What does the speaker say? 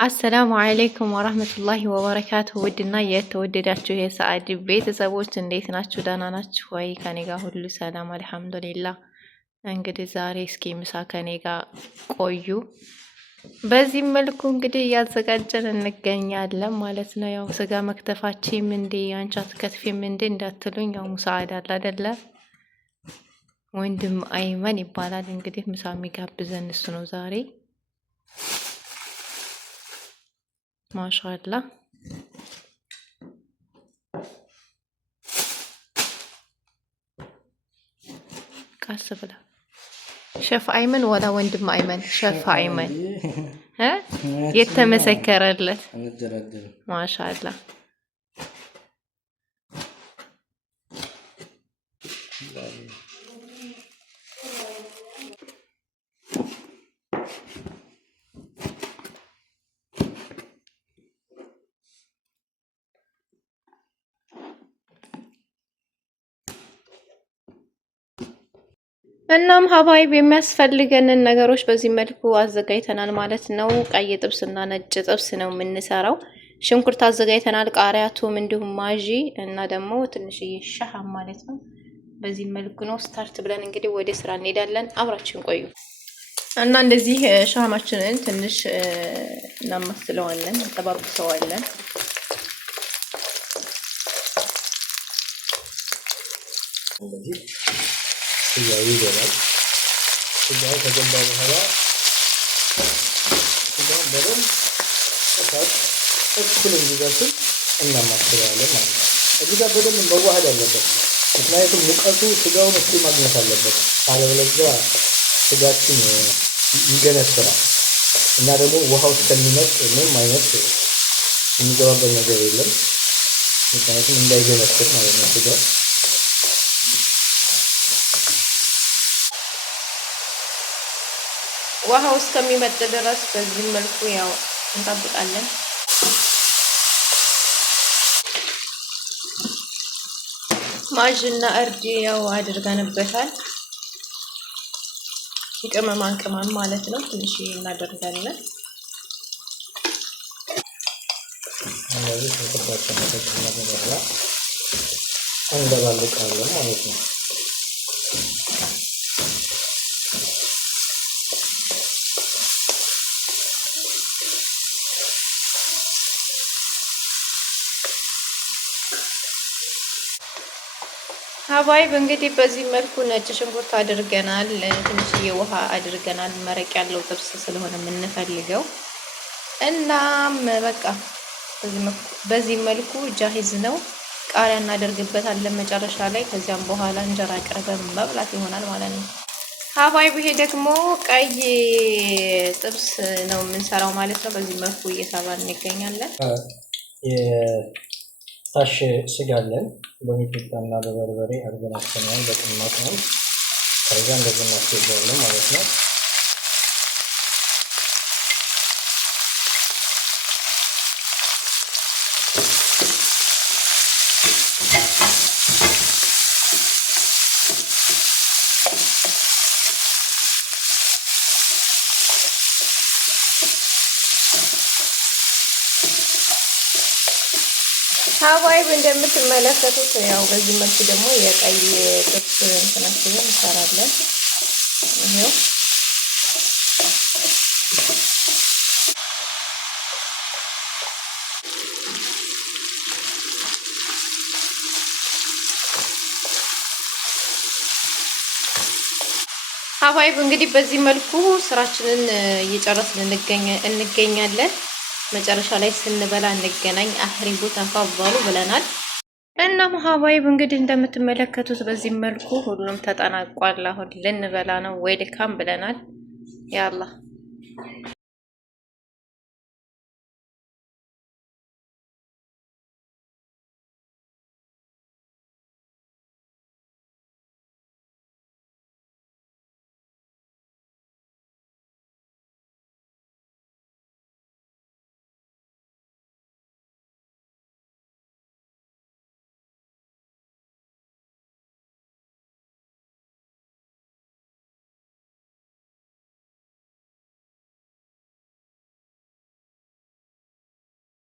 አሰላሙ አለይኩም ወራህመቱላሂ ወበረካቱ። ውድና የተወደዳችሁ የሰዓድ ቤተሰቦች እንዴት ናችሁ? ደህና ናችሁ ወይ? ከኔ ጋር ሁሉ ሰላም አልሐምዱሊላህ። እንግዲህ ዛሬ እስኪ ምሳ ከኔ ጋር ቆዩ። በዚህ መልኩ እንግዲህ እያዘጋጀን እንገኛለን ማለት ነው። ያው ስጋ መክተፋችም እንዴ አንቺ አትከትፊም እንዴ እንዳትሉኝ፣ ያው ሙሳዓድ አለ አይደለ? ወንድም አይመን ይባላል እንግዲህ ምሳ የሚጋብዘን እሱ ነው ዛሬ ማሻአላ ቀስ ብላ ሸፍ አይመን ወላ ወንድም አይመን ሸፍ አይመን የተመሰከረለት ማሻአላ። እናም ሀባይብ የሚያስፈልገንን ነገሮች በዚህ መልኩ አዘጋጅተናል ማለት ነው። ቀይ ጥብስ እና ነጭ ጥብስ ነው የምንሰራው። ሽንኩርት አዘጋጅተናል፣ ቃሪያ፣ ቱም እንዲሁም ማጂ እና ደግሞ ትንሽዬ ሻሃም ማለት ነው። በዚህ መልኩ ነው ስታርት ብለን እንግዲህ ወደ ስራ እንሄዳለን። አብራችን ቆዩ እና እንደዚህ ሻሃማችንን ትንሽ እናማስለዋለን፣ እንጠባብሰዋለን። ስጋው ይገባል። ስጋው ከገባ በኋላ ስጋው በደንብ እሳት እኩል እንዲበስል እናማስለዋለን ማለት ነው። እዚህ ጋር በደንብ መዋሃድ አለበት፣ ምክንያቱም ሙቀቱ ስጋውን እኩል ማግኘት አለበት። ካለበለዚያ ስጋችን ይገነትራል እና ደግሞ ውሃው እስከሚመጥ ምንም አይነት የሚገባበት ነገር የለም፣ ምክንያቱም እንዳይገነትር ማለት ነው ስጋው። ውሃው እስከሚመጥ ድረስ በዚህ መልኩ ያው እንጠብቃለን። ማጅና እርድ ያው አድርገንበታል። ቅመማን ቅመም ማለት ነው። ትንሽ እናደርጋለን። እንደዚህ ተከታተለ በኋላ እንደባልቃለን ማለት ነው። ሀባይብ እንግዲህ በዚህ መልኩ ነጭ ሽንኩርት አድርገናል፣ ትንሽዬ ውሃ አድርገናል። መረቅ ያለው ጥብስ ስለሆነ የምንፈልገው እናም በቃ በዚህ መልኩ ጃሂዝ ነው። ቃሪያ እናደርግበታለን መጨረሻ ላይ። ከዚያም በኋላ እንጀራ ቅርበን መብላት ይሆናል ማለት ነው። ሀባይብ ይሄ ደግሞ ቀይ ጥብስ ነው የምንሰራው ማለት ነው። በዚህ መልኩ እየሰራን እንገኛለን። ታሽ ስጋ አለን በሚጥሚጣ እና በበርበሬ አድርገን አስተናል በቅመማት ነው። ከዛ እንደዚህ እናስገባለን ማለት ነው። ሀባይብ እንደምትመለከቱት ያው በዚህ መልኩ ደግሞ የቀይ ጥብስ እንትናችንን እንሰራለን። ይሄው ሀባይብ እንግዲህ በዚህ መልኩ ስራችንን እየጨረስን እንገኛለን። መጨረሻ ላይ ስንበላ እንገናኝ። አህሪቡ ተፈضሉ ብለናል። እና ሀባይብ እንግዲህ እንደምትመለከቱት በዚህ መልኩ ሁሉም ተጠናቋል። አሁን ልንበላ ነው። ዌልካም ብለናል። ያላ